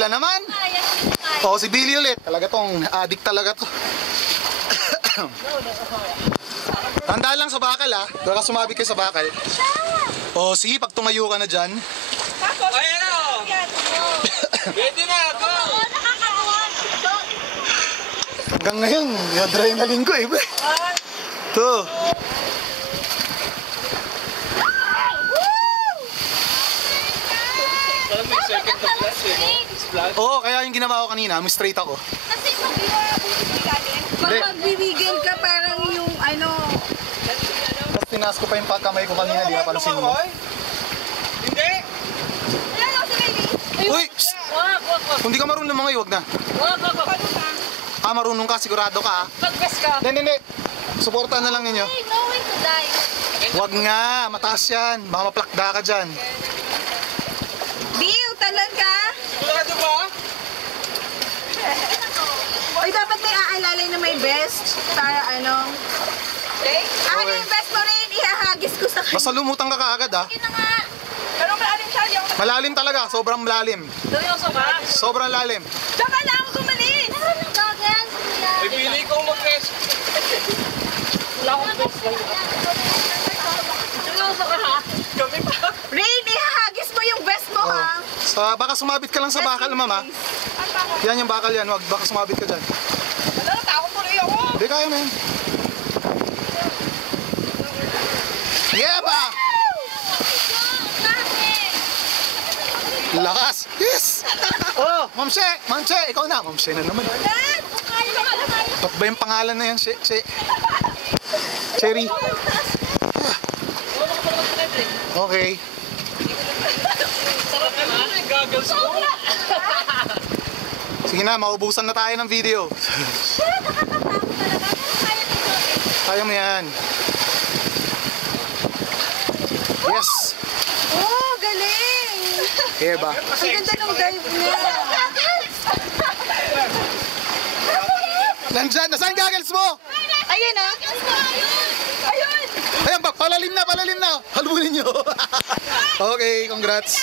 Sila naman. Oo, si Billy ulit. Talaga tong addict talaga to. Tandaan lang sa bakal ha. Baka sumabit kayo sa bakal. O sige, pag tumayo ka na dyan. Ayan o! Pwede na! Go! Hanggang ngayon, yung adrenaline ko eh. Ito. Parang may second to flash eh, no? Splash. Oo, kaya yung ginawa ko kanina, straight ako. Kasi pag magbibigyan ka parang yung ano. Tapos tinaas ko pa yung kamay ko kanina, di napansin mo. Hindi! Ayan o si baby. Uy! Psst! Kung di ka marunong mga wag na. Ah, marunong ka, sigurado ka ah. Mag-best ka. Hindi. Suportahan na lang ninyo. Hey, going to die. Wag nga, mataas yan. Baka maplakda ka dyan. Bill, talon ka. Sigurado ba? Oy, dapat may aalalay na may best. Para ano. Okay? Ano Okay. yung best mo rin? Ihahagis ko sa kanya. Basta lumutang ka kaagad ah. Sige na nga. Pero malalim siya yung... Malalim talaga, sobrang malalim. Seryoso ba? Sobrang lalim. Tsaka na ako gumalis. Ano nang gagan? Ay, pili ko mag-rest. Wala akong best. Seryoso ka ha? Kami pa. Rain, ihahagis mo yung best mo Oh. ha? Baka sumabit ka lang sa bakal, mama. Yan yung bakal yan, wag baka sumabit ka dyan. Wala, takot tuloy ako. Hindi kaya, men. Yeah ba? Lakas! Yes! Oh, Ma'am She! Ma'am She, ikaw na. Ma'am She na naman. Ba't ba yung pangalan na yan? She? Cherry? Okay. Goggles mo. Sige na, maubusan na tayo ng video. Kaya mo yan. Yes! Oh, galing! Yeah ba? Ang ganda ng dive niya. Nandyan! Nasaan goggles mo? Ayun ah. Ayun! Ayan ba? Palalim na! Halunin nyo! Okay, congrats!